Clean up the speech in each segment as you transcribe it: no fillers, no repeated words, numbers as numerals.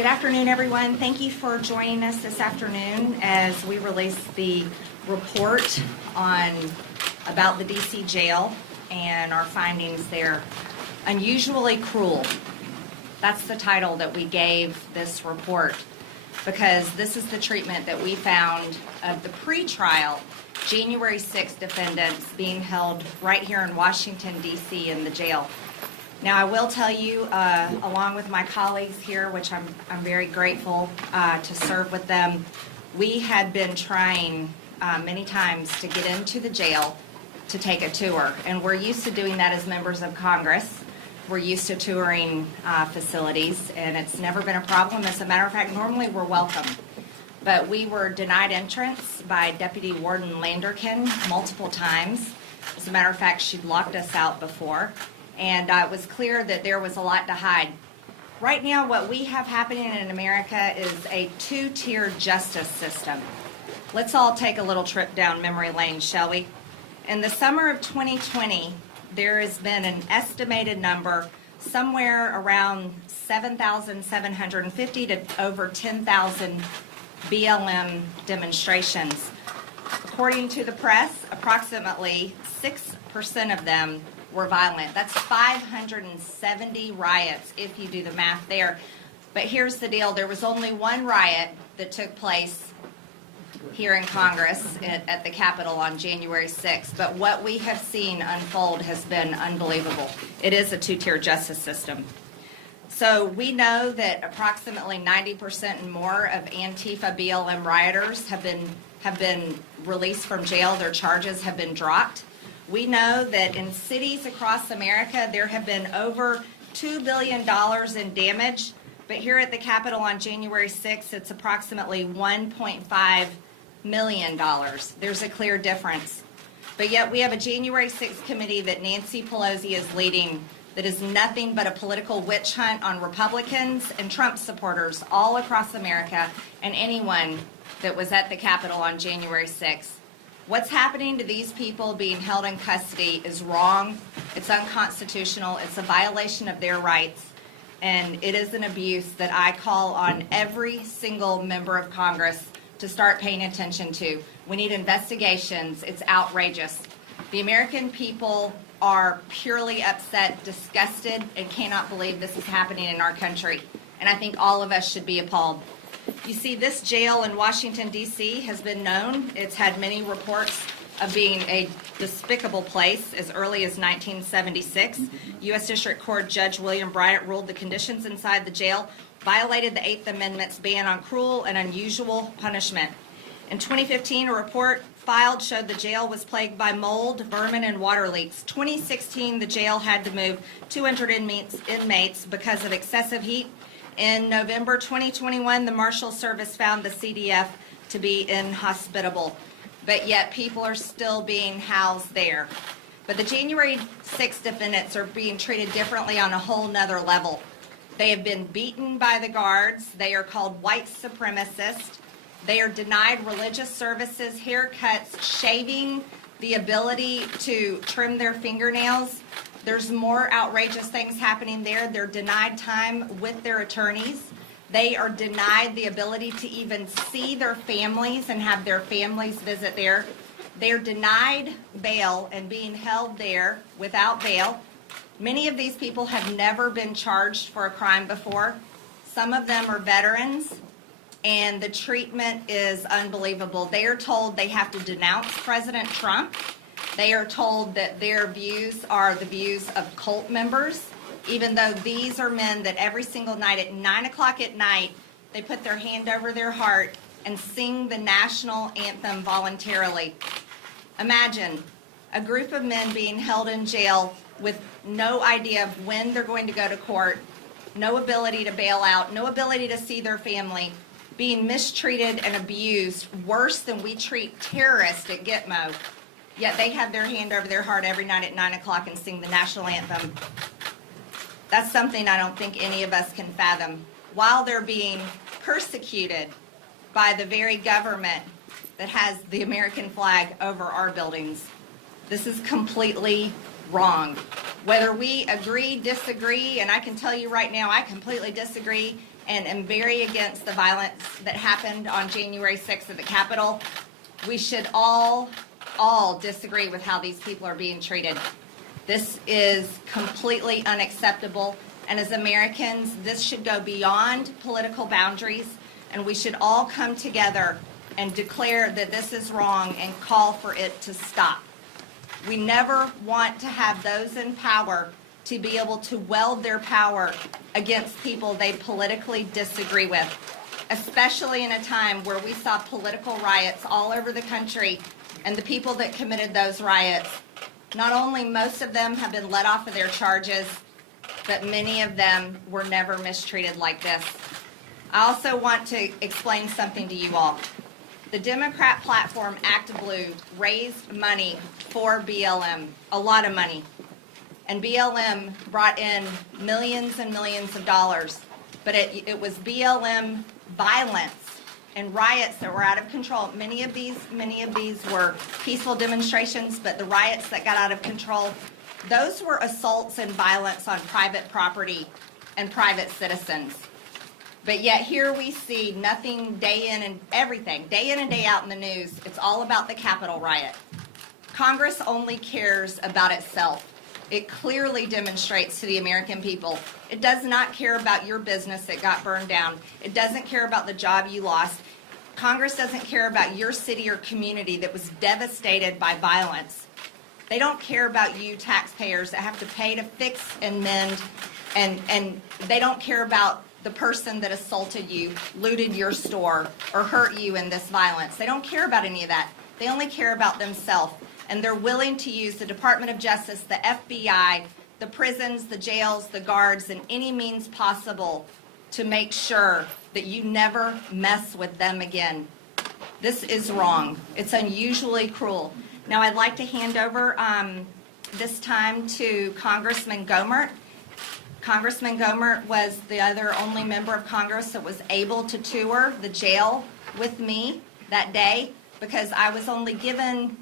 Good afternoon, everyone. Thank you for joining us this afternoon as we release the report about the DC jail and our findings there. Unusually cruel. That's the title that we gave this report, because this is the treatment that we found of the pre-trial January 6th defendants being held right here in Washington, D.C. in the jail. Now, I will tell you, along with my colleagues here, which I'm very grateful to serve with them, we had been trying many times to get into the jail to take a tour. And we're used to doing that as members of Congress. We're used to touring facilities, and it's never been a problem. As a matter of fact, normally we're welcome. But we were denied entrance by Deputy Warden Landerkin multiple times. As a matter of fact, she'd locked us out before. And it was clear that there was a lot to hide. Right now, what we have happening in America is a two-tier justice system. Let's all take a little trip down memory lane, shall we? In the summer of 2020, there has been an estimated number somewhere around 7,750 to over 10,000 BLM demonstrations. According to the press, approximately 6% of them were violent. That's 570 riots if you do the math there. But here's the deal. There was only one riot that took place here in Congress at the Capitol on January 6th. But what we have seen unfold has been unbelievable. It is a two-tier justice system. So we know that approximately 90% and more of Antifa BLM rioters have been released from jail. Their charges have been dropped. We know that in cities across America, there have been over $2 billion in damage, but here at the Capitol on January 6th, it's approximately $1.5 million. There's a clear difference. But yet we have a January 6th committee that Nancy Pelosi is leading that is nothing but a political witch hunt on Republicans and Trump supporters all across America and anyone that was at the Capitol on January 6th. What's happening to these people being held in custody is wrong. It's unconstitutional. It's a violation of their rights. And it is an abuse that I call on every single member of Congress to start paying attention to. We need investigations. It's outrageous. The American people are purely upset, disgusted, and cannot believe this is happening in our country. And I think all of us should be appalled. You see, this jail in Washington, D.C. has been known. It's had many reports of being a despicable place as early as 1976. U.S. District Court Judge William Bryant ruled the conditions inside the jail violated the Eighth Amendment's ban on cruel and unusual punishment. In 2015, a report filed showed the jail was plagued by mold, vermin, and water leaks. 2016, the jail had to move 200 inmates because of excessive heat. In November 2021, the Marshal Service found the CDF to be inhospitable, but yet people are still being housed there. But the January 6th defendants are being treated differently on a whole nother level. They have been beaten by the guards. They are called white supremacists. They are denied religious services, haircuts, shaving, the ability to trim their fingernails. There's more outrageous things happening there. They're denied time with their attorneys. They are denied the ability to even see their families and have their families visit there. They're denied bail and being held there without bail. Many of these people have never been charged for a crime before. Some of them are veterans, and the treatment is unbelievable. They are told they have to denounce President Trump. They are told that their views are the views of cult members, even though these are men that every single night at 9 o'clock at night, they put their hand over their heart and sing the national anthem voluntarily. Imagine a group of men being held in jail with no idea of when they're going to go to court, no ability to bail out, no ability to see their family, being mistreated and abused worse than we treat terrorists at Gitmo. Yet they have their hand over their heart every night at 9 o'clock and sing the national anthem. That's something I don't think any of us can fathom. While they're being persecuted by the very government that has the American flag over our buildings. This is completely wrong. Whether we agree, disagree, and I can tell you right now, I completely disagree, and am very against the violence that happened on January 6th at the Capitol. We should all disagree with how these people are being treated. This is completely unacceptable, and as Americans, this should go beyond political boundaries, and we should all come together and declare that this is wrong and call for it to stop. We never want to have those in power to be able to weld their power against people they politically disagree with, especially in a time where we saw political riots all over the country, and the people that committed those riots, not only most of them have been let off of their charges, but many of them were never mistreated like this. I also want to explain something to you all. The Democrat platform, Act Blue, raised money for BLM, a lot of money. And BLM brought in millions and millions of dollars. But it was BLM violence and riots that were out of control. Many of these were peaceful demonstrations, but the riots that got out of control, those were assaults and violence on private property and private citizens. But yet here we see nothing day in and day out in the news. It's all about the Capitol riot. Congress only cares about itself. It clearly demonstrates to the American people. It does not care about your business that got burned down. It doesn't care about the job you lost. Congress doesn't care about your city or community that was devastated by violence. They don't care about you taxpayers that have to pay to fix and mend, and they don't care about the person that assaulted you, looted your store, or hurt you in this violence. They don't care about any of that. They only care about themselves. And they're willing to use the Department of Justice, the FBI, the prisons, the jails, the guards, and any means possible to make sure that you never mess with them again. This is wrong. It's unusually cruel. Now I'd like to hand over this time to Congressman Gohmert. Congressman Gohmert was the only member of Congress that was able to tour the jail with me that day because I was only given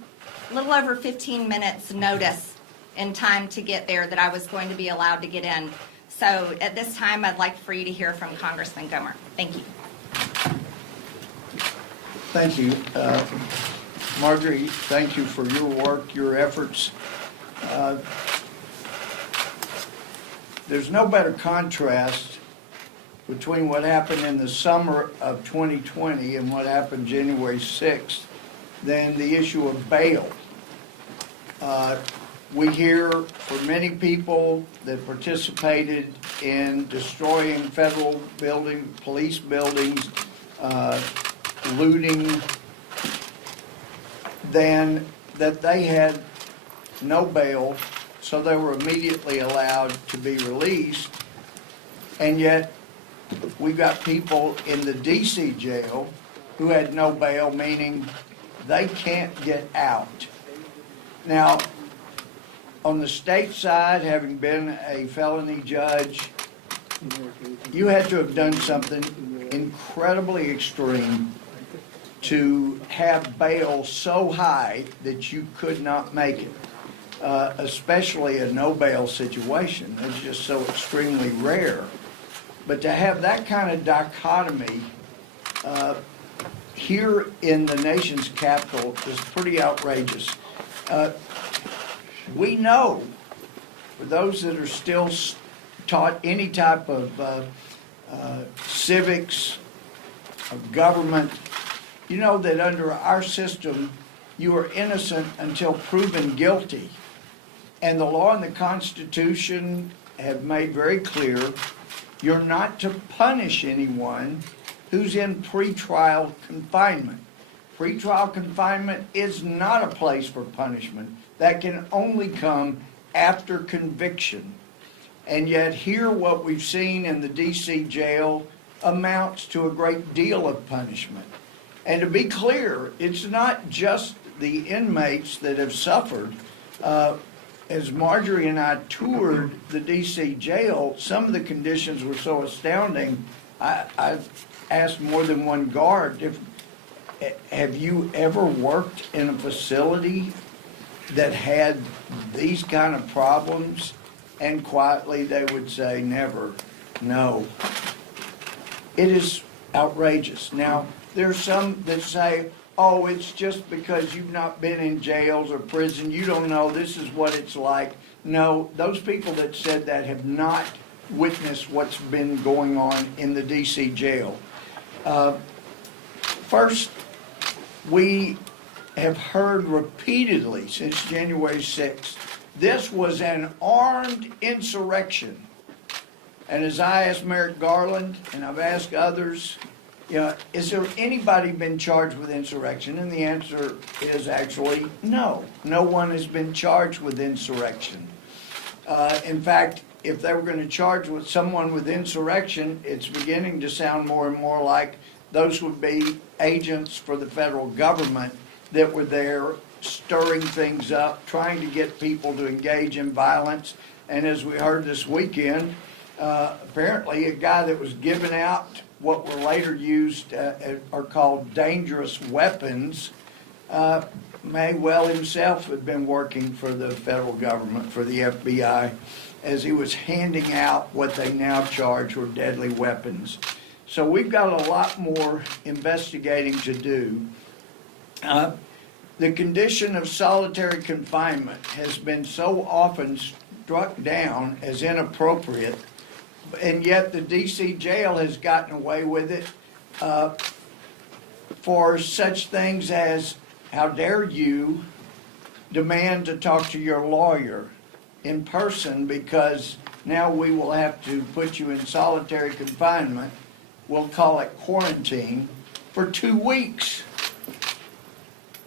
a little over 15 minutes notice in time to get there that I was going to be allowed to get in. So at this time, I'd like for you to hear from Congressman Gohmert. Thank you. Thank you. Marjorie, thank you for your work, your efforts. There's no better contrast between what happened in the summer of 2020 and what happened January 6th than the issue of bail. We hear from many people that participated in destroying federal buildings, police buildings, looting, then that they had no bail, so they were immediately allowed to be released. And yet, we got people in the D.C. jail who had no bail, meaning they can't get out. Now, on the state side, having been a felony judge, you had to have done something incredibly extreme to have bail so high that you could not make it, especially a no bail situation. It's just so extremely rare. But to have that kind of dichotomy here in the nation's capital is pretty outrageous. We know, for those that are still taught any type of civics, of government, you know that under our system, you are innocent until proven guilty. And the law and the Constitution have made very clear you're not to punish anyone who's in pretrial confinement. Pretrial confinement is not a place for punishment. That can only come after conviction. And yet here what we've seen in the D.C. jail amounts to a great deal of punishment. And to be clear, it's not just the inmates that have suffered. As Marjorie and I toured the D.C. jail, some of the conditions were so astounding, I asked more than one guard, have you ever worked in a facility that had these kind of problems? And quietly they would say, never, no. It is outrageous. Now, there's some that say, oh, it's just because you've not been in jails or prison, you don't know, this is what it's like. No, those people that said that have not witnessed what's been going on in the D.C. jail. First, we have heard repeatedly since January 6th, this was an armed insurrection. And as I asked Merrick Garland, and I've asked others, is there anybody been charged with insurrection? And the answer is actually no. No one has been charged with insurrection. In fact, if they were going to charge with someone with insurrection, it's beginning to sound more and more like those would be agents for the federal government that were there stirring things up, trying to get people to engage in violence. And as we heard this weekend, apparently a guy that was giving out what were later used are called dangerous weapons may well himself have been working for the federal government, for the FBI, as he was handing out what they now charge were deadly weapons. So we've got a lot more investigating to do. The condition of solitary confinement has been so often struck down as inappropriate, and yet the D.C. jail has gotten away with it for such things as, how dare you demand to talk to your lawyer in person because now we will have to put you in solitary confinement, we'll call it quarantine, for 2 weeks.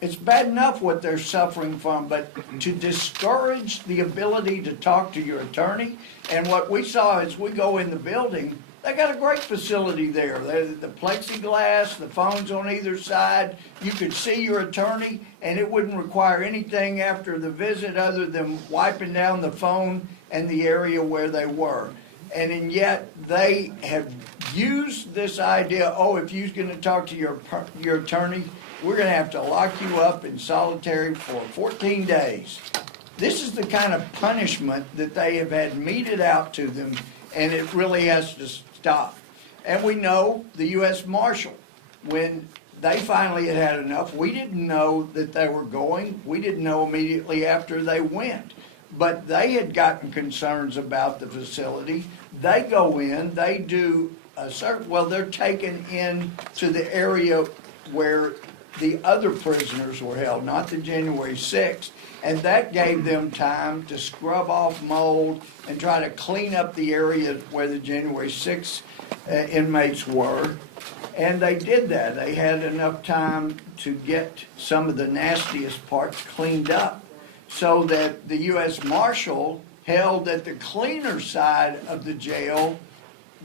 It's bad enough what they're suffering from, but to discourage the ability to talk to your attorney, and what we saw as we go in the building, they got a great facility there. The plexiglass, the phones on either side, you could see your attorney, and it wouldn't require anything after the visit other than wiping down the phone and the area where they were. And yet they have used this idea, oh, if you're going to talk to your attorney, we're going to have to lock you up in solitary for 14 days. This is the kind of punishment that they have had meted out to them, and it really has to stop. And we know the U.S. Marshal, when they finally had enough, we didn't know that they were going. We didn't know immediately after they went. But they had gotten concerns about the facility. They go in, they do a certain, well, they're taken in to the area where the other prisoners were held, not the January 6th, and that gave them time to scrub off mold and try to clean up the area where the January 6th inmates were. And they did that. They had enough time to get some of the nastiest parts cleaned up so that the U.S. Marshal held that the cleaner side of the jail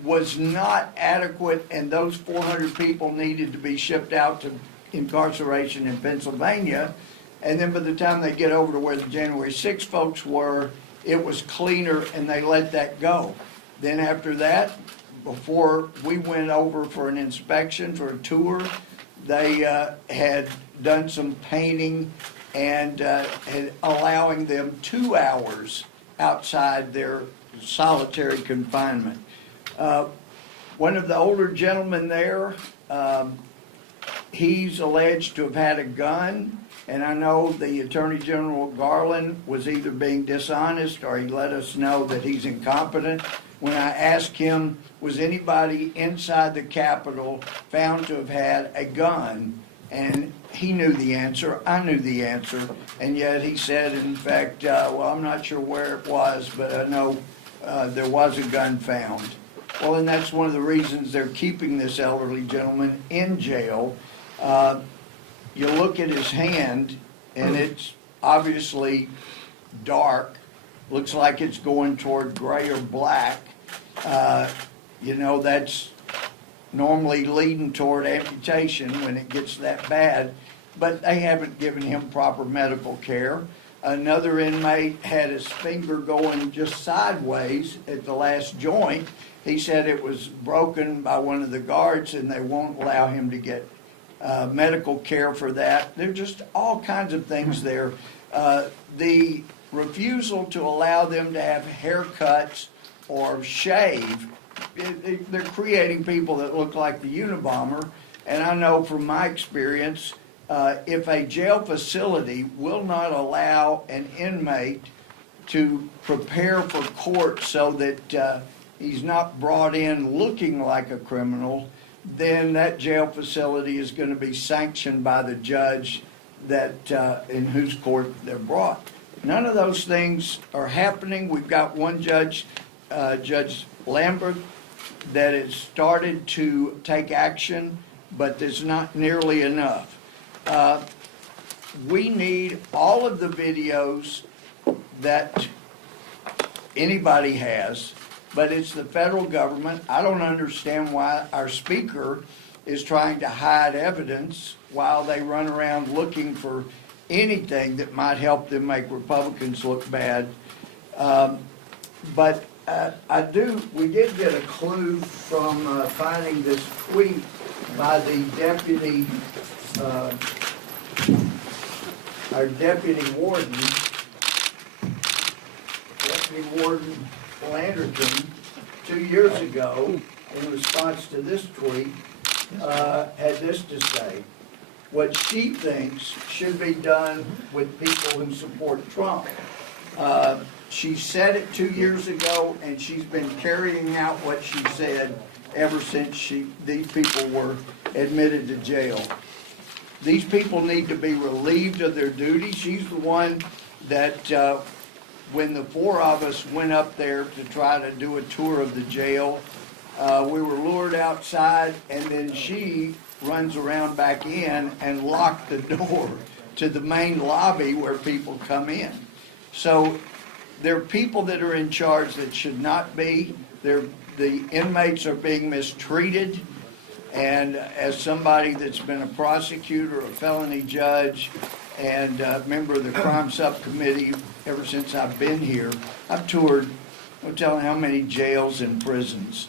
was not adequate and those 400 people needed to be shipped out to incarceration in Pennsylvania. And then by the time they get over to where the January 6 folks were, it was cleaner and they let that go. Then after that, before we went over for an inspection, for a tour, they had done some painting and had allowing them 2 hours outside their solitary confinement. One of the older gentlemen there, he's alleged to have had a gun, and I know the Attorney General Garland was either being dishonest or he let us know that he's incompetent. When I asked him, was anybody inside the Capitol found to have had a gun? And he knew the answer, I knew the answer, and yet he said, in fact, well, I'm not sure where it was, but I know there was a gun found. Well, and that's one of the reasons they're keeping this elderly gentleman in jail. You look at his hand, and it's obviously dark. Looks like it's going toward gray or black. That's normally leading toward amputation when it gets that bad. But they haven't given him proper medical care. Another inmate had his finger going just sideways at the last joint. He said it was broken by one of the guards, and they won't allow him to get medical care for that. There are just all kinds of things there. The refusal to allow them to have haircuts or shave, they're creating people that look like the Unabomber. And I know from my experience, if a jail facility will not allow an inmate to prepare for court so that he's not brought in looking like a criminal, then that jail facility is going to be sanctioned by the judge that in whose court they're brought. None of those things are happening. We've got one judge, Judge Lambert, that has started to take action, but there's not nearly enough. We need all of the videos that anybody has, but it's the federal government. I don't understand why our speaker is trying to hide evidence while they run around looking for anything that might help them make Republicans look bad. But we did get a clue from finding this tweet by the deputy, our deputy warden, Landerton, 2 years ago, in response to this tweet, had this to say: what she thinks should be done with people who support Trump. She said it 2 years ago, and she's been carrying out what she said ever since these people were admitted to jail. These people need to be relieved of their duty. She's the one that, when the four of us went up there to try to do a tour of the jail, we were lured outside, and then she runs around back in and locked the door to the main lobby where people come in. So there are people that are in charge that should not be. The inmates are being mistreated. And as somebody that's been a prosecutor, a felony judge, and a member of the crime subcommittee ever since I've been here, I've toured, I'm telling how many jails and prisons.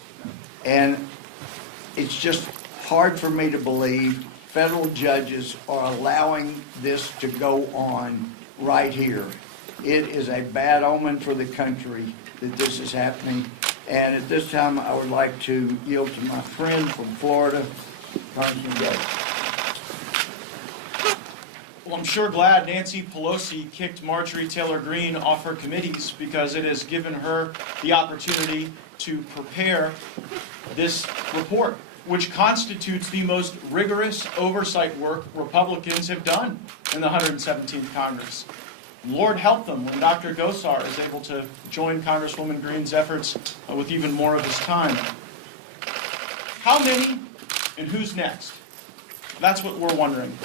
And it's just hard for me to believe federal judges are allowing this to go on right here. It is a bad omen for the country that this is happening. And at this time, I would like to yield to my friend from Florida, Congressman Gay. Well, I'm sure glad Nancy Pelosi kicked Marjorie Taylor Greene off her committees, because it has given her the opportunity to prepare this report, which constitutes the most rigorous oversight work Republicans have done in the 117th Congress. Lord help them when Dr. Gosar is able to join Congresswoman Greene's efforts with even more of his time. How many and who's next? That's what we're wondering.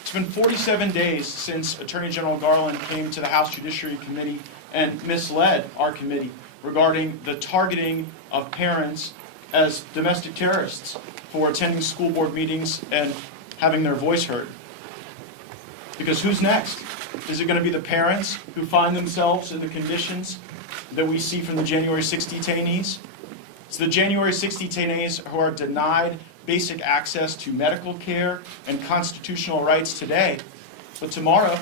It's been 47 days since Attorney General Garland came to the House Judiciary Committee and misled our committee regarding the targeting of parents as domestic terrorists for attending school board meetings and having their voice heard. Because who's next? Is it going to be the parents who find themselves in the conditions that we see from the January 6 detainees? It's the January 6 detainees who are denied basic access to medical care and constitutional rights today. But tomorrow,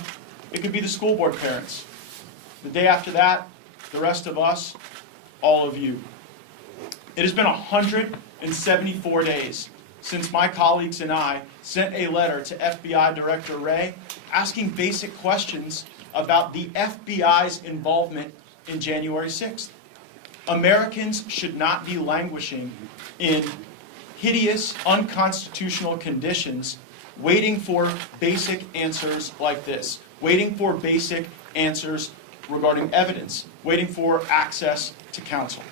it could be the school board parents. The day after that, the rest of us, all of you. It has been 174 days since my colleagues and I sent a letter to FBI Director Wray asking basic questions about the FBI's involvement in January 6th. Americans should not be languishing in hideous, unconstitutional conditions, waiting for basic answers like this, waiting for basic answers regarding evidence, waiting for access to counsel.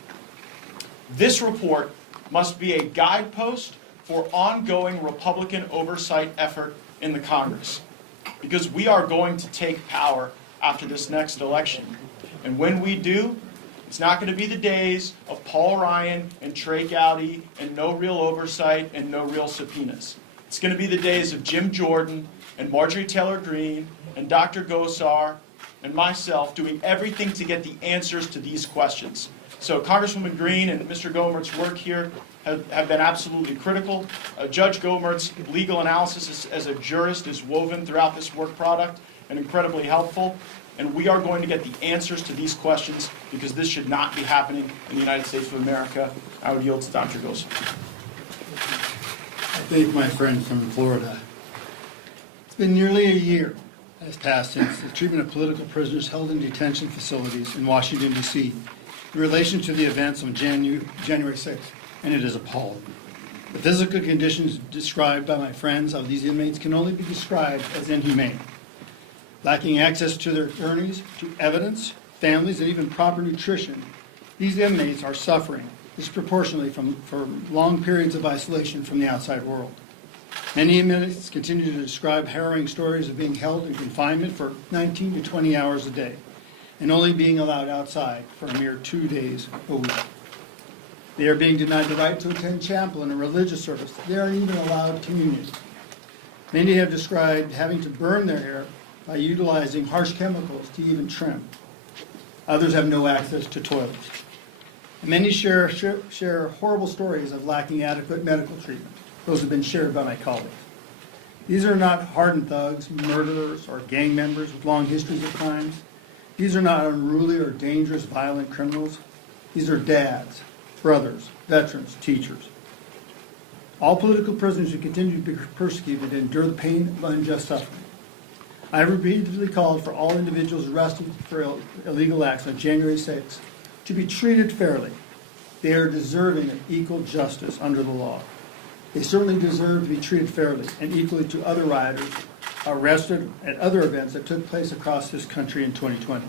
This report must be a guidepost for ongoing Republican oversight effort in the Congress, because we are going to take power after this next election. And when we do, it's not going to be the days of Paul Ryan and Trey Gowdy and no real oversight and no real subpoenas. It's going to be the days of Jim Jordan and Marjorie Taylor Greene and Dr. Gosar and myself doing everything to get the answers to these questions. So Congresswoman Greene and Mr. Gohmert's work here have been absolutely critical. Judge Gohmert's legal analysis as a jurist is woven throughout this work product and incredibly helpful. And we are going to get the answers to these questions because this should not be happening in the United States of America. I would yield to Dr. Gosa. I thank my friend from Florida. It's been nearly a year has passed since the treatment of political prisoners held in detention facilities in Washington, D.C. in relation to the events on January 6th, and it is appalling. The physical conditions described by my friends of these inmates can only be described as inhumane. Lacking access to their attorneys, to evidence, families, and even proper nutrition, these inmates are suffering disproportionately for long periods of isolation from the outside world. Many inmates continue to describe harrowing stories of being held in confinement for 19 to 20 hours a day and only being allowed outside for a mere 2 days a week. They are being denied the right to attend chapel and a religious service. They aren't even allowed communion. Many have described having to burn their hair by utilizing harsh chemicals to even trim. Others have no access to toilets. And many share horrible stories of lacking adequate medical treatment. Those have been shared by my colleagues. These are not hardened thugs, murderers, or gang members with long histories of crimes. These are not unruly or dangerous, violent criminals. These are dads, brothers, veterans, teachers. All political prisoners who continue to be persecuted endure the pain of unjust suffering. I have repeatedly called for all individuals arrested for illegal acts on January 6th to be treated fairly. They are deserving of equal justice under the law. They certainly deserve to be treated fairly and equally to other rioters arrested at other events that took place across this country in 2020.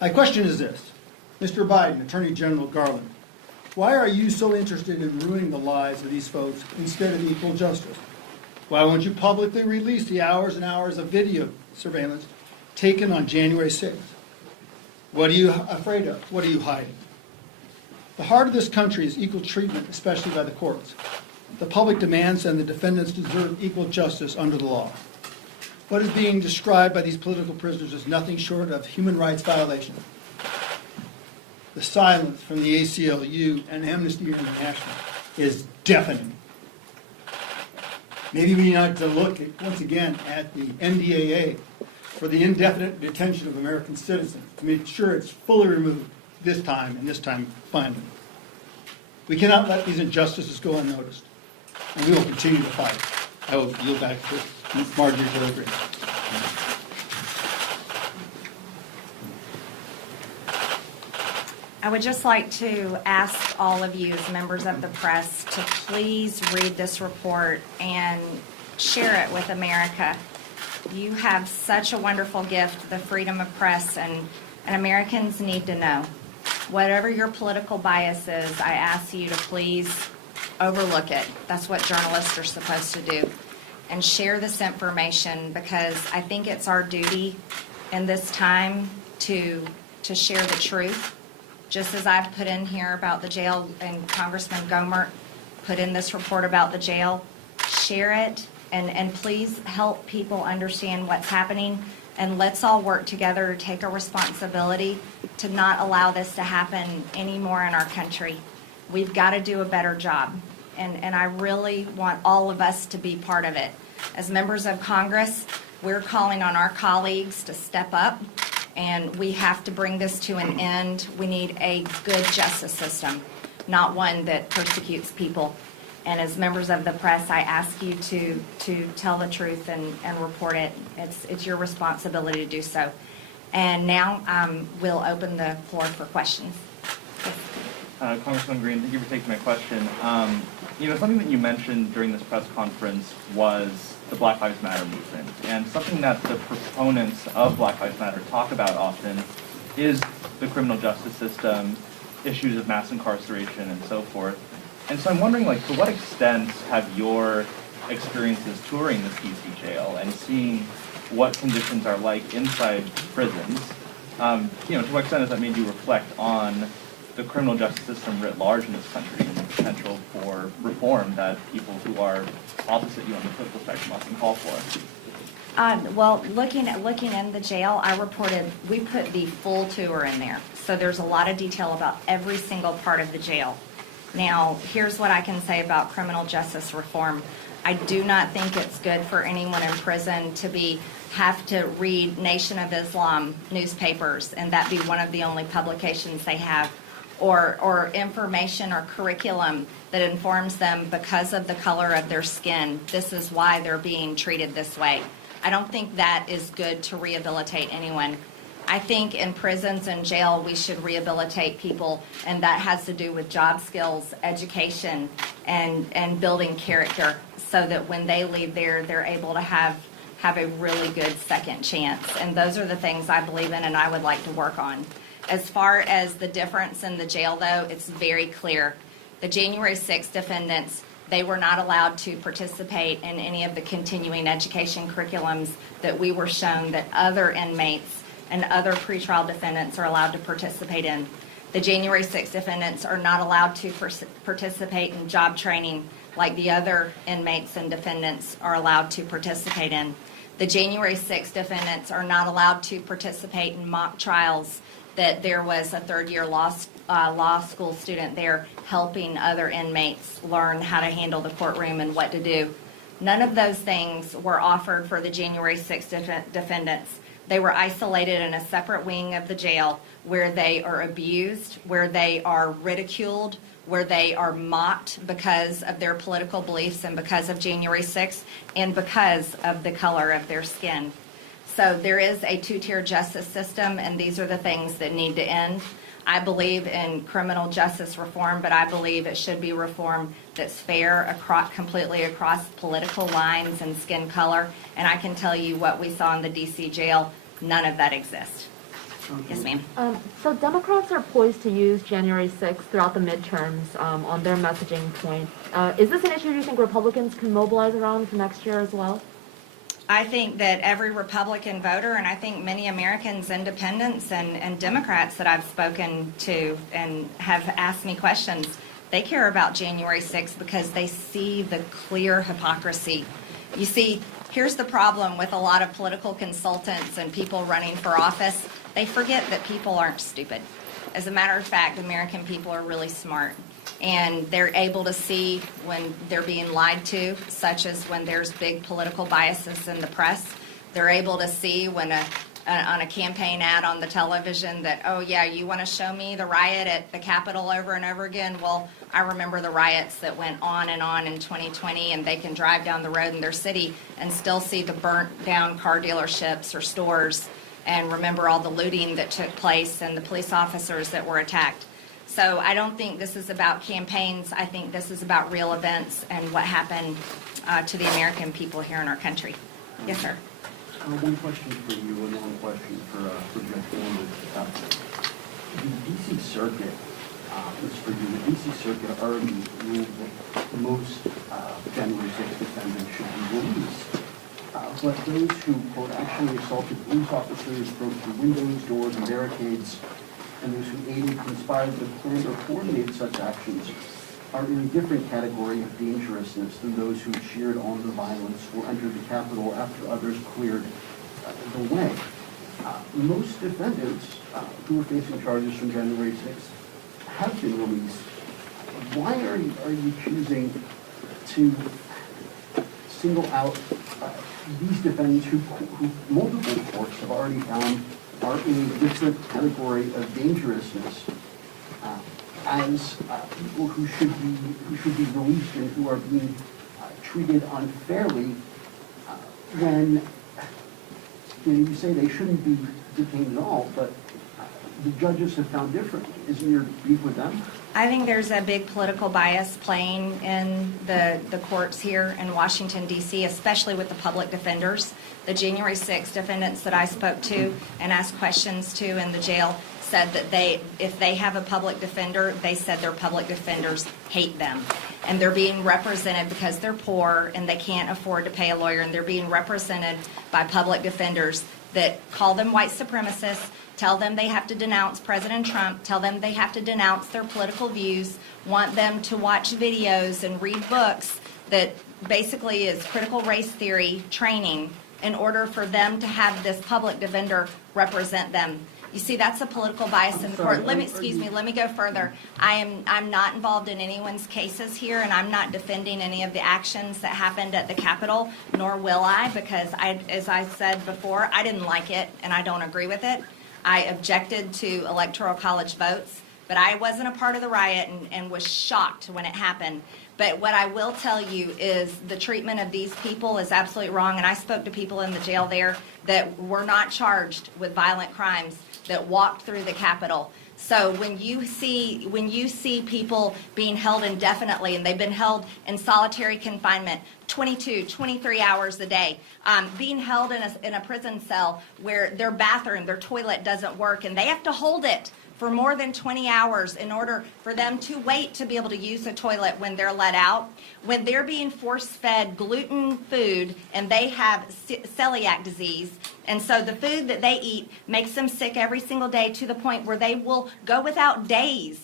My question is this. Mr. Biden, Attorney General Garland, why are you so interested in ruining the lives of these folks instead of equal justice? Why won't you publicly release the hours and hours of video surveillance taken on January 6th? What are you afraid of? What are you hiding? The heart of this country is equal treatment, especially by the courts. The public demands and the defendants deserve equal justice under the law. What is being described by these political prisoners is nothing short of human rights violation. The silence from the ACLU and Amnesty International is deafening. Maybe we need to look once again at the NDAA for the indefinite detention of American citizens to make sure it's fully removed this time and this time finally. We cannot let these injustices go unnoticed, and we will continue to fight. I will yield back to Marjorie Taylor Greene. I would just like to ask all of you as members of the press to please read this report and share it with America. You have such a wonderful gift, the freedom of press, and Americans need to know. Whatever your political bias is, I ask you to please overlook it. That's what journalists are supposed to do. And share this information, because I think it's our duty in this time to share the truth. Just as I've put in here about the jail, and Congressman Gohmert put in this report about the jail, share it, and please help people understand what's happening, and let's all work together to take a responsibility to not allow this to happen anymore in our country. We've got to do a better job, and I really want all of us to be part of it. As members of Congress, we're calling on our colleagues to step up, and we have to bring this to an end. We need a good justice system, not one that persecutes people. And as members of the press, I ask you to tell the truth and report it. It's your responsibility to do so. And now we'll open the floor for questions. Congressman Greene, thank you for taking my question. Something that you mentioned during this press conference was the Black Lives Matter movement. And something that the proponents of Black Lives Matter talk about often is the criminal justice system, issues of mass incarceration, and so forth. And so I'm wondering, to what extent have your experiences touring the DC jail and seeing what conditions are like inside prisons, to what extent has that made you reflect on the criminal justice system writ large in this country and the potential for reform that people who are opposite you on the political spectrum often call for? Well, looking in the jail, we put the full tour in there. So there's a lot of detail about every single part of the jail. Now, here's what I can say about criminal justice reform. I do not think it's good for anyone in prison to have to read Nation of Islam newspapers and that be one of the only publications they have, or information or curriculum that informs them because of the color of their skin. This is why they're being treated this way. I don't think that is good to rehabilitate anyone. I think in prisons and jail we should rehabilitate people, and that has to do with job skills, education, and building character so that when they leave there, they're able to have a really good second chance. And those are the things I believe in and I would like to work on. As far as the difference in the jail, though, it's very clear. The January 6th defendants, they were not allowed to participate in any of the continuing education curriculums that we were shown that other inmates and other pretrial defendants are allowed to participate in. The January 6th defendants are not allowed to participate in job training like the other inmates and defendants are allowed to participate in. The January 6th defendants are not allowed to participate in mock trials that there was a third-year law school student there helping other inmates learn how to handle the courtroom and what to do. None of those things were offered for the January 6th defendants. They were isolated in a separate wing of the jail where they are abused, where they are ridiculed, where they are mocked because of their political beliefs and because of January 6th and because of the color of their skin. So there is a two-tier justice system, and these are the things that need to end. I believe in criminal justice reform, but I believe it should be reform that's fair completely across political lines and skin color. And I can tell you what we saw in the D.C. jail, none of that exists. Yes, ma'am. So Democrats are poised to use January 6th throughout the midterms on their messaging point. Is this an issue you think Republicans can mobilize around for next year as well? I think that every Republican voter, and I think many Americans, independents and Democrats that I've spoken to and have asked me questions, they care about January 6th because they see the clear hypocrisy. You see, here's the problem with a lot of political consultants and people running for office. They forget that people aren't stupid. As a matter of fact, American people are really smart. And they're able to see when they're being lied to, such as when there's big political biases in the press. They're able to see when on a campaign ad on the television that, oh yeah, you want to show me the riot at the Capitol over and over again? Well, I remember the riots that went on in 2020, and they can drive down the road in their city and still see the burnt down car dealerships or stores and remember all the looting that took place and the police officers that were attacked. So I don't think this is about campaigns. I think this is about real events and what happened to the American people here in our country. Yes, sir. One question for you and one question for Judge Foreman. The D.C. Circuit, this is for you, the D.C. Circuit already ruled that most January 6th defendants should be released. But those who, quote, actually assaulted police officers, broke through windows, doors, and barricades, and those who aided, conspired to plan or coordinate such actions are in a different category of dangerousness than those who cheered on the violence or entered the Capitol after others cleared the way. Most defendants who are facing charges from January 6th have been released. Why are you choosing to single out these defendants who multiple courts have already found are in a different category of dangerousness as people who should be released and who are being treated unfairly when you say they shouldn't be detained at all, but the judges have found differently. Isn't your beef with them? I think there's a big political bias playing in the courts here in Washington, D.C., especially with the public defenders. The January 6th defendants that I spoke to and asked questions to in the jail said that if they have a public defender, they said their public defenders hate them. And they're being represented because they're poor and they can't afford to pay a lawyer, and they're being represented by public defenders that call them white supremacists, tell them they have to denounce President Trump, tell them they have to denounce their political views, want them to watch videos and read books that basically is critical race theory training in order for them to have this public defender represent them. You see, that's a political bias in the court. Let me go further. I'm not involved in anyone's cases here, and I'm not defending any of the actions that happened at the Capitol, nor will I, because as I said before, I didn't like it, and I don't agree with it. I objected to Electoral College votes, but I wasn't a part of the riot and was shocked when it happened. But what I will tell you is the treatment of these people is absolutely wrong, and I spoke to people in the jail there that were not charged with violent crimes that walked through the Capitol. So when you see people being held indefinitely, and they've been held in solitary confinement 22, 23 hours a day, being held in a prison cell where their bathroom, their toilet doesn't work, and they have to hold it for more than 20 hours in order for them to wait to be able to use the toilet when they're let out. When they're being force-fed gluten food and they have celiac disease, and so the food that they eat makes them sick every single day to the point where they will go without days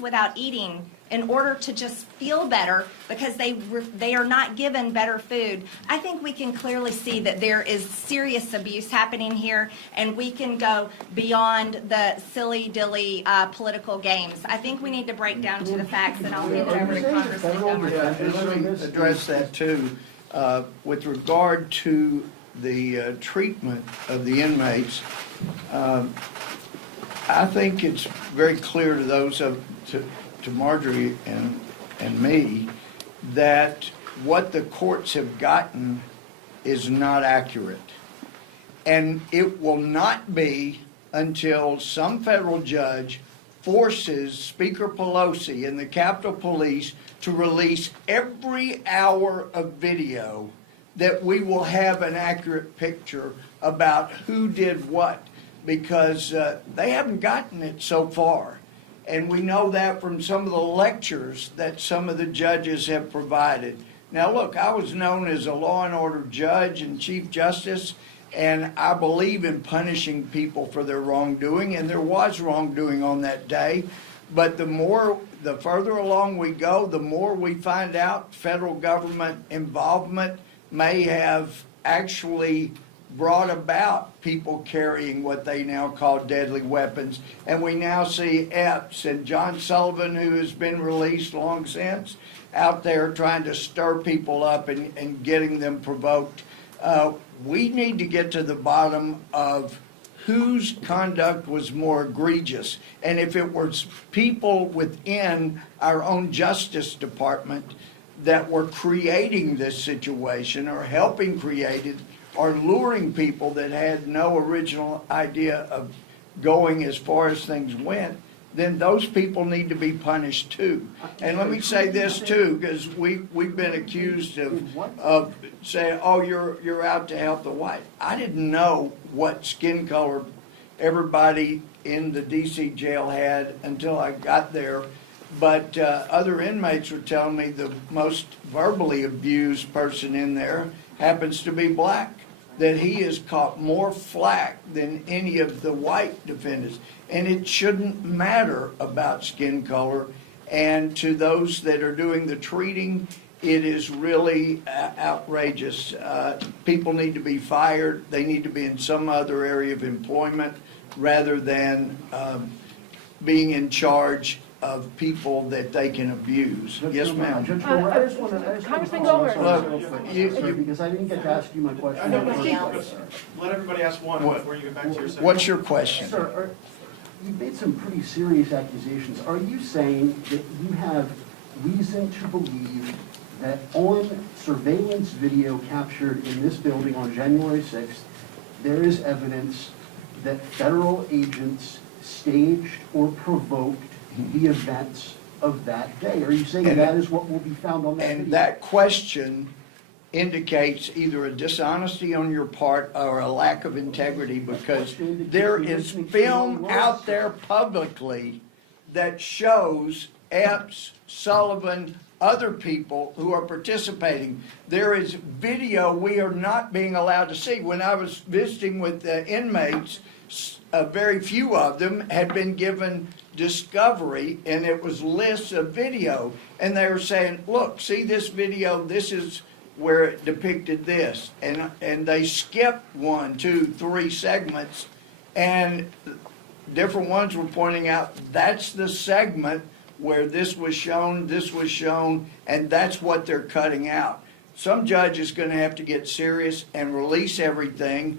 without eating in order to just feel better because they are not given better food. I think we can clearly see that there is serious abuse happening here, and we can go beyond the silly-dilly political games. I think we need to break down to the facts, and I'll hand it over to Congressman Dunbar. Let me address that too. With regard to the treatment of the inmates, I think it's very clear to those to Marjorie and me that what the courts have gotten is not accurate. And it will not be until some federal judge forces Speaker Pelosi and the Capitol Police to release every hour of video that we will have an accurate picture about who did what, because they haven't gotten it so far. And we know that from some of the lectures that some of the judges have provided. Now look, I was known as a law and order judge and chief justice, and I believe in punishing people for their wrongdoing, and there was wrongdoing on that day. But the further along we go, the more we find out federal government involvement may have actually brought about people carrying what they now call deadly weapons. And we now see Epps and John Sullivan, who has been released long since, out there trying to stir people up and getting them provoked. We need to get to the bottom of whose conduct was more egregious. And if it was people within our own Justice Department that were creating this situation or helping create it, or luring people that had no original idea of going as far as things went, then those people need to be punished too. And let me say this too, because we've been accused of saying, oh, you're out to help the white. I didn't know what skin color everybody in the DC jail had until I got there. But other inmates were telling me the most verbally abused person in there happens to be black, that he has caught more flack than any of the white defendants. And it shouldn't matter about skin color. And to those that are doing the treating, it is really outrageous. People need to be fired. They need to be in some other area of employment rather than being in charge of people that they can abuse. Yes, ma'am. Judge Brewer, I just want to Congressman Goldberg. because I didn't get to ask you my question. Let everybody ask one before you get back to your second. What's your question? Sir, you've made some pretty serious accusations. Are you saying that you have reason to believe that on surveillance video captured in this building on January 6th, there is evidence that federal agents staged or provoked the events of that day? Are you saying that is what will be found on that video? And that question indicates either a dishonesty on your part or a lack of integrity, because there is film out there publicly that shows Epps, Sullivan, other people who are participating. There is video we are not being allowed to see. When I was visiting with the inmates, very few of them had been given discovery, and it was lists of video, and they were saying, look, see this video, this is where it depicted this, and they skipped 1, 2, 3 segments, And different ones were pointing out that's the segment where this was shown, and that's what they're cutting out. Some judge is going to have to get serious and release everything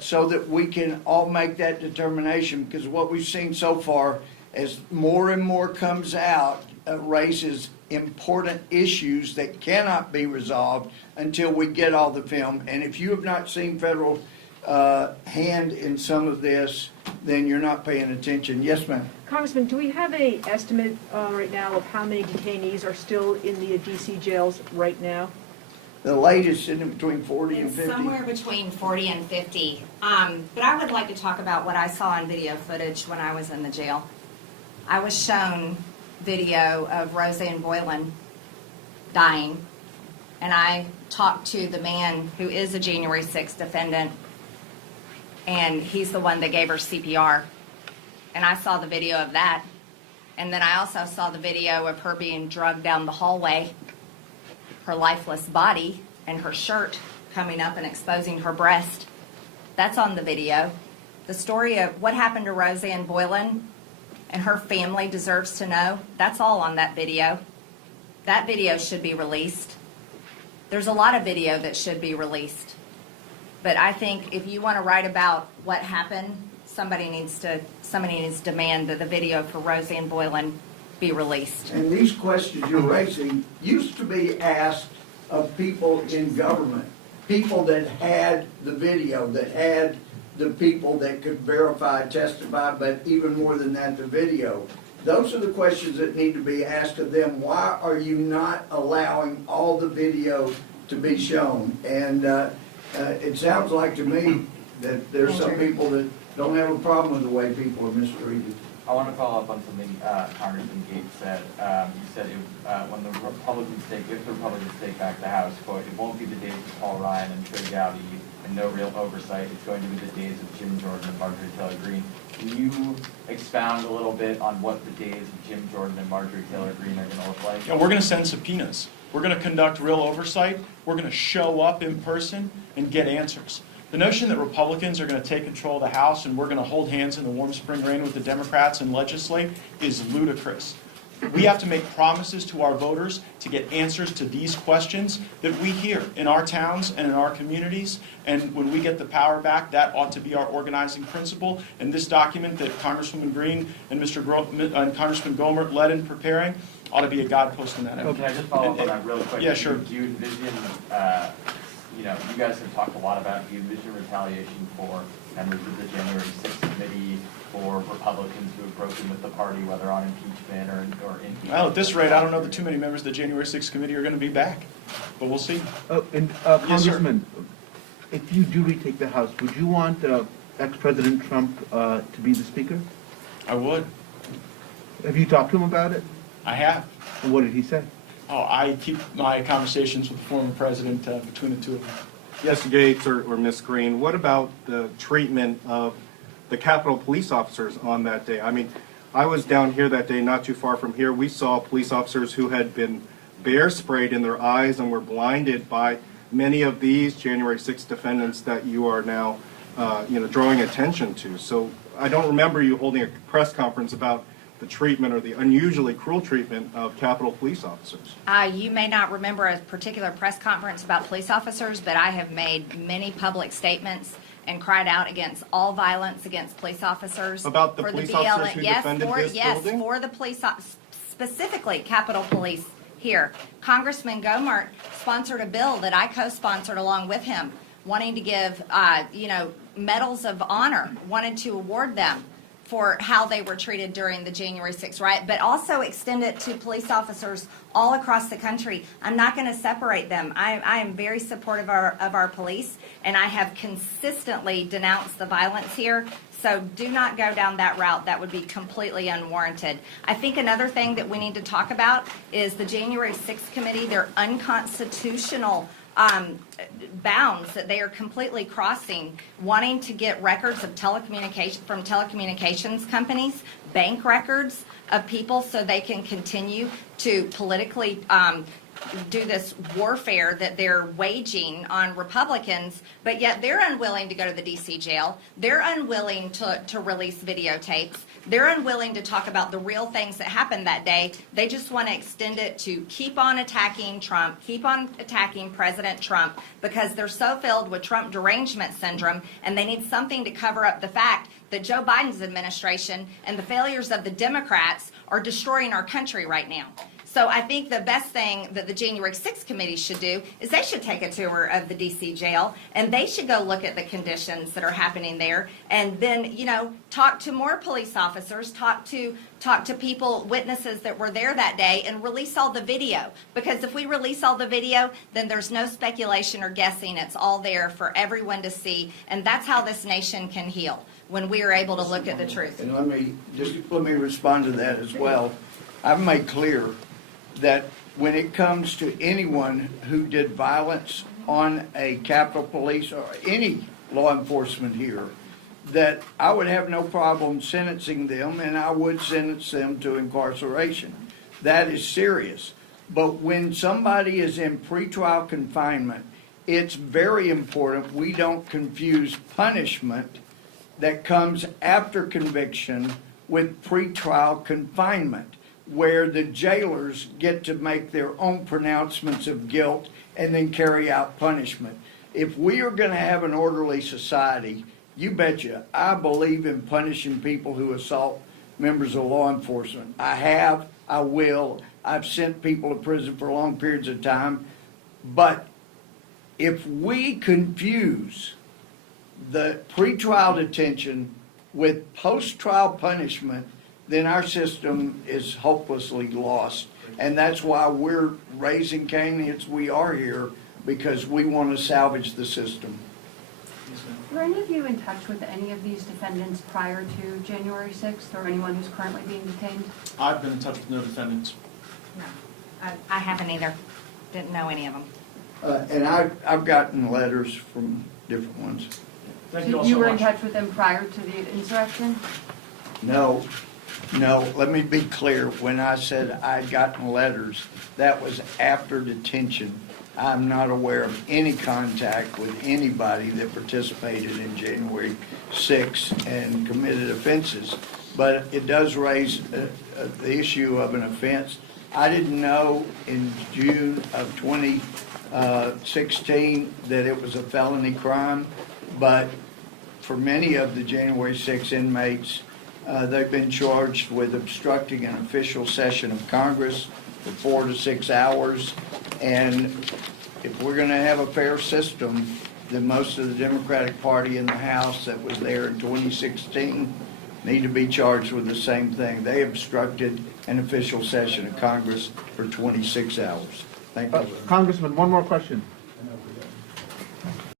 so that we can all make that determination, because what we've seen so far, as more and more comes out, raises important issues that cannot be resolved until we get all the film. And if you have not seen federal hand in some of this, then you're not paying attention. Yes, ma'am. Congressman, do we have a estimate right now of how many detainees are still in the DC jails right now? The latest in between 40 and It's 50. somewhere between 40 and 50. But I would like to talk about what I saw on video footage when I was in the jail. I was shown video of Roseanne Boylan dying, and I talked to the man who is a January 6th defendant, and he's the one that gave her CPR. And I saw the video of that. And then I also saw the video of her being drugged down the hallway, her lifeless body and her shirt coming up and exposing her breast. That's on the video. The story of what happened to Roseanne Boylan and her family deserves to know. That's all on that video. That video should be released. There's a lot of video that should be released. But I think if you want to write about what happened, somebody needs to demand that the video for Roseanne Boylan be released. And these questions you're raising used to be asked of people in government, people that had the video, that had the people that could verify, testify, but even more than that, the video. Those are the questions that need to be asked of them. Why are you not allowing all the video to be shown? And it sounds like to me that there's some people that don't have a problem with the way people are mistreated. I want to follow up on something Congressman Gates said. You said when the Republicans if the Republicans take back the House, quote, it won't be the days of Paul Ryan and Trey Gowdy and no real oversight. It's going to be the days of Jim Jordan and Marjorie Taylor Greene. Can you expound a little bit on what the days of Jim Jordan and Marjorie Taylor Greene are going to look like? Yeah, we're going to send subpoenas. We're going to conduct real oversight. We're going to show up in person and get answers. The notion that Republicans are going to take control of the House and we're going to hold hands in the warm spring rain with the Democrats and legislate is ludicrous. We have to make promises to our voters to get answers to these questions that we hear in our towns and in our communities. And when we get the power back, that ought to be our organizing principle. And this document that Congresswoman Greene and Congressman Gohmert led in preparing ought to be a guidepost in that effort. Can I just follow up on that really quick? Yeah, sure. Do you envision, you guys have talked a lot about, do you envision retaliation for members of the January 6th committee, for Republicans who have broken with the party, whether on impeachment or impeachment? Well, at this rate, I don't know that too many members of the January 6th committee are going to be back, but we'll see. Yes, sir. Congressman, if you do retake the House, would you want ex-President Trump to be the Speaker? I would. Have you talked to him about it? I have. And what did he say? Oh, I keep my conversations with the former president between the two of them. Yes, Gates or Ms. Greene, what about the treatment of the Capitol police officers on that day? I mean, I was down here that day, not too far from here. We saw police officers who had been bear sprayed in their eyes and were blinded by many of these January 6th defendants that you are now, drawing attention to. So I don't remember you holding a press conference about the treatment or the unusually cruel treatment of Capitol police officers. You may not remember a particular press conference about police officers, but I have made many public statements and cried out against all violence against police officers. About the police officers who defended this building? For the police, specifically Capitol Police here. Congressman Gohmert sponsored a bill that I co-sponsored along with him, wanting to give, medals of honor, wanted to award them for how they were treated during the January 6th riot, but also extend it to police officers all across the country. I'm not going to separate them. I am very supportive of our police, and I have consistently denounced the violence here. So do not go down that route. That would be completely unwarranted. I think another thing that we need to talk about is the January 6th committee, their unconstitutional bounds that they are completely crossing, wanting to get records of telecommunications companies, bank records of people, so they can continue to politically do this warfare that they're waging on Republicans, but yet they're unwilling to go to the DC jail. They're unwilling to release videotapes. They're unwilling to talk about the real things that happened that day. They just want to extend it to keep on attacking Trump, keep on attacking President Trump, because they're so filled with Trump derangement syndrome, and they need something to cover up the fact that Joe Biden's administration and the failures of the Democrats are destroying our country right now. So I think the best thing that the January 6th committee should do is they should take a tour of the DC jail, and they should go look at the conditions that are happening there, and then, you know, talk to more police officers, talk to people, witnesses that were there that day, and release all the video. Because if we release all the video, then there's no speculation or guessing. It's all there for everyone to see, and that's how this nation can heal, when we are able to look at the truth. And let me respond to that as well. I've made clear that when it comes to anyone who did violence on a Capitol Police or any law enforcement here, that I would have no problem sentencing them, and I would sentence them to incarceration. That is serious. But when somebody is in pretrial confinement, it's very important we don't confuse punishment that comes after conviction with pretrial confinement, where the jailers get to make their own pronouncements of guilt and then carry out punishment. If we are going to have an orderly society, you betcha, I believe in punishing people who assault members of law enforcement. I will. I've sent people to prison for long periods of time. But if we confuse the pretrial detention with post-trial punishment, then our system is hopelessly lost. And that's why we're raising Cain as we are here, because we want to salvage the system. Were any of you in touch with any of these defendants prior to January 6th, or anyone who's currently being detained? I've been in touch with no defendants. No, I haven't either. Didn't know any of them. And I've gotten letters from different ones. Thank you all So you so were in much. touch with them prior to the insurrection? No, let me be clear. When I said I'd gotten letters, that was after detention. I'm not aware of any contact with anybody that participated in January 6th and committed offenses. But it does raise the issue of an offense. I didn't know in June of 2016 that it was a felony crime, but for many of the January 6 inmates, they've been charged with obstructing an official session of Congress for 4 to 6 hours. And if we're going to have a fair system, then most of the Democratic Party in the House that was there in 2016 need to be charged with the same thing. They obstructed an official session of Congress for 26 hours. Thank you. Congressman, one more question.